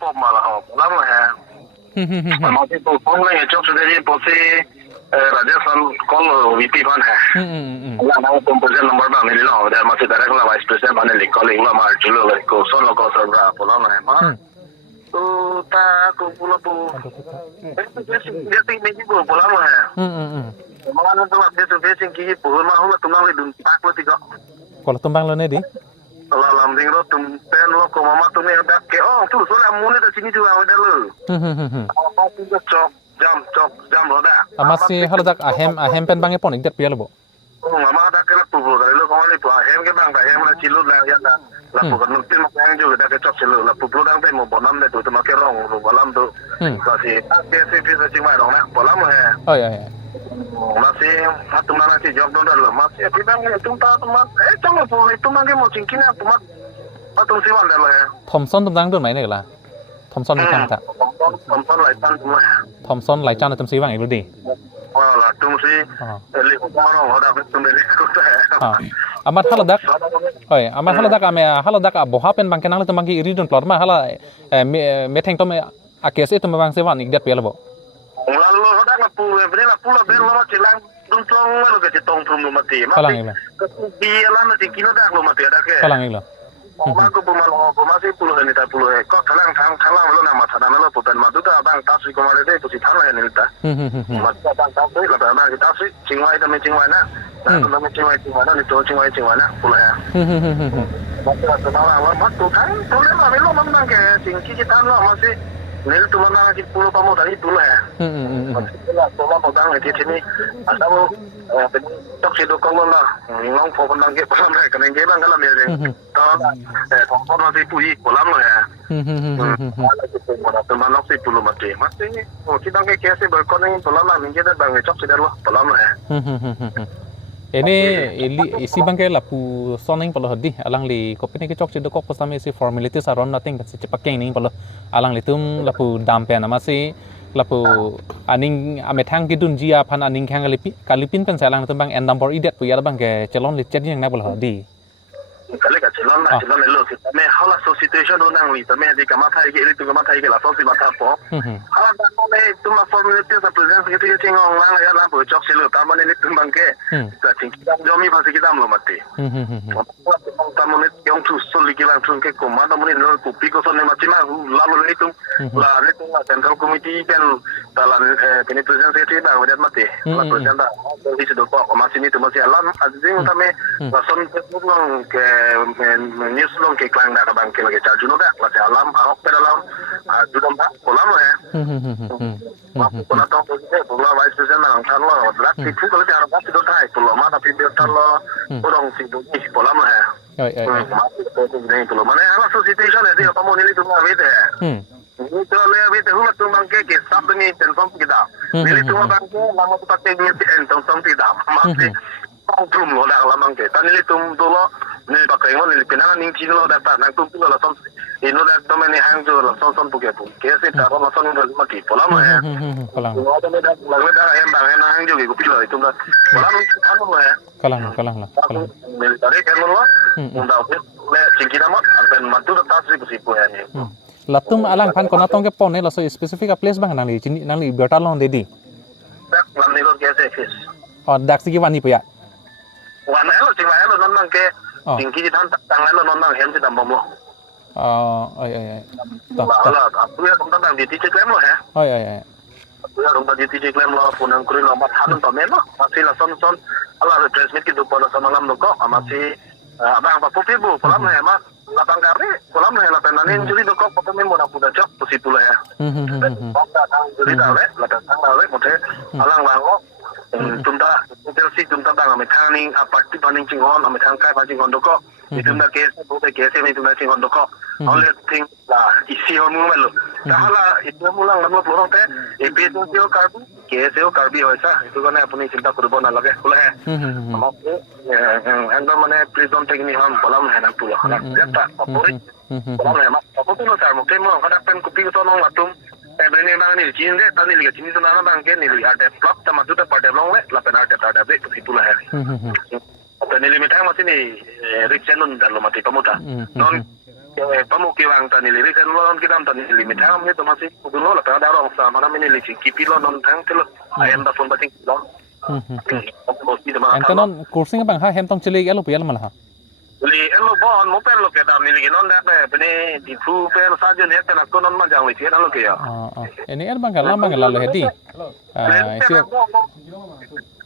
pop malah lama ya. Masih pun lagi job sudah di posisi Rajasthan call VP kan ya. Nama komposen nomor berapa ni lah. Dia masih direct lah vice president mana ni calling lah mar jual lah ko son lah ko serba pulang lah mah. Tu tak ko pulang tu. Dia tinggi ni ko pulang lah ya. Mana tu lah dia tinggi pulang mah lah tu nak le dun tak lo tiga. Kalau tumbang lo ni di? Kalau lambing lo tumpen lo ko mama tu ni ada ke tu soalnya mune dah sini juga ada lo. Apa tu jam lo dah. Masih hal dak ahem pen bangnya pon ikut piala bo. Mama ada ke tu bo dari lo kau ni po ahem ke bang ahem lah cilut lah ya dah. Lapu kan mungkin makanya juga dah kecok cilut lapu pulang tu mau bonam deh tu makai rong lo balam tu. Kasih biasa cuma rong nak balam ya. Oh ya. Masih satu mana sih job dulu lo masih tapi bang itu teman jangan boleh itu mungkin mau cingkina teman atau siwan dah lo ya. Thompson tumbang tu mana ni lah? Thompson macam tak? Thompson laitan semua. Thompson laitan tu siwang itu di. Oh lah tu mesti lihat orang ada betul dari kita. Amat hal dak. Oh amat hal dak hal dak boha pen bang kenang tu bang iri don plot mah hal meteng tu akses itu bang siwan ikut piala bo. Lalu ada lapu lo cilang duntong lo ke citong prum lo mati. Kalang ini. Dia lah nanti kino dah lo mati ada ke. Kalang ini. Aku pemal masih puluh ni tak puluh. Kau kalang lo nama sana lo putan matu tu abang taswi kemarin tu pusi tanah ni kita. Matu abang taswi lah abang kita taswi cingwai tu cingwai na. Nah tu cingwai na ni tu cingwai na puluh ya. Matu tu malah matu kan. Boleh lah lo memang ke cingki kita lo masih. Nil tu mana lagi puluh pamu dari dulu ya. Maksudnya tolong pegang di sini. Asal tok sido kalau lah. Ngong fokus nangke kolam ya. Kena nggak bang kolam ya sih. Tongkol masih puji kolam lah ya. Mana teman nasi puluh mati. Masih kita nggak kiasi berkoning kolam lah. Mungkin ada bang tok sido lah kolam lah ya. Ini isi bangkai lapu soning pala hadi alang li kopi ni kecok cedok kok pasami isi formalities around nothing kasi cepakai ni pala alang li tum lapu dampe nama si lapu aning ametang kidun jia pan aning kang kalipin pen salang tu bang end number idet pu ya bang ke calon li ced yang na pala hadi kali ka celon lo kita me hala so situation nang li tame di kamata ike ili tu kamata ike la so si mata po hala da no me tu ma formality sa presence ke tu chingong lang ya la po chok silo ta mane ni tu bang ke ta ching kita jomi phasi kita lo mati ta mane yong tu so li kilang tu ke ko ma ta mane lo ku pi ko so ne mati ma la lo ni tu la central committee kan ta la kini presence ke ta wadat mati la presence da di sido ko masih ni tu masih alam azing tame la son ke news long ke klang dah kabang ke lagi charge no dah masih alam ahok pedalam judam dah kolam ya waktu kolam tu pulau vice president nang kan lo berat itu kalau dia harap itu dah pulau mah tapi dia lo orang situ ni kolam ya masih itu ni pulau mana ala situation ni apa mau ni tu mah beda itu le beda hula tu bang ke sab ni tension kita ni tu bang ke nama tu pakai ni tension tidak masih problem lo dah lamang ke tani ni tu lo ni pakai ngon ni kenangan ning cino lo dapat nang tu lo som ino dah tu meni hang jo lo som puke pu kese ta lo som lo mati polam ya kalang lo dah yang bang hang jo ke pilo itu dah polam anu ya kalang lah military kan lo unda le cingkina mat apen matu tas si pu ya ni latum alang pan kona tong ke pon ne lo so specific place bang nang li bertalong dedi dak lam ni lo kese fish dak sigi wani pu ya wana lo cingwai lo nonang ke tinggi di tangan lo nonang hem di dalam lo ay lah aku ya tentang di titik lem lo ya ay aku ya tentang di titik lem lo punang kurin lo mat hanun pamen lo masih lah son ala transmit gitu pada semalam lo kok masih abang apa pupi bu kolam ya mat lapang kari kolam ya lapang nanin jadi lo kok pakai mau nak punya cok positif lah ya kok datang jadi dawe datang dawe mungkin alang bango tunda intersi tunda bang ame thang party baning chingon ame thang kai baning hon doko itunda case bote case ni tunda chingon doko only thing la isi ho mu melo tahala itna mulang lamlo plorong te epe to sio karbi case ho karbi hoisa itu kone apuni cinta koribo na lage kula hai amake endo mane prison technique ham bolam hai na pula na ta apori bolam hai ma apotu no sar mo ke mo kada pen kupi to no latum Ebene bang ni Chin de tani liga Chin tu nana bang ke ni liga ada plot ta matu ta pada long le la pena ada be itu lah hari. Apa ni limitang masih ni Richardson dan lo mati pemuda. Non pemukiman tani lirik kan lo kita tani limit ham itu masih dulu lah ada orang sama namanya lisi kipilo non tang itu ayam dah pun penting lo ente non kursing bang ha hem tong cili elo pial malah li elo bon mo pen lo ke tam ni non dak bene di fu pen saja ni pen aku non majang li kan lo ke ya ini er bang kalam bang lalu hedi isi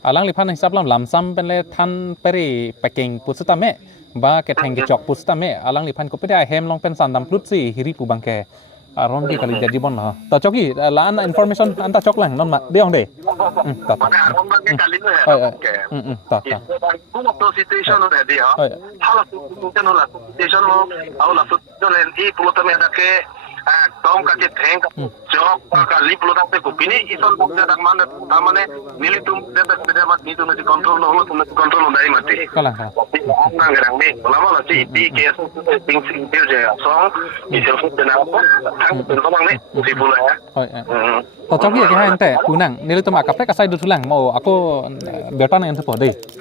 alang lipan hisap lam sam pen le than peri packing pusutame ba ke theng ke chok pusutame alang lipan ko pede hem long pen sandam plut si hiri pu bang ke aron di kali jadi bon lah ta choki la an information anta chok lang non ma deong de ta ta ta como to situation no de ha hala situation la situation mo au la situation en i pulo tame da ke tom ka ke theng chok ka li pulo da ko pini ison bok da man tamane nili tum da mat ni tum ni control no tum control no dai mati kala nang rang ni lama la si di ke ting sing bil je song i se fu de na ko thang pen ko mang ni si pulo ya ta choki ke ha ente kunang nilu tuma kapre ka sai du tulang mau aku betan yang sepo deh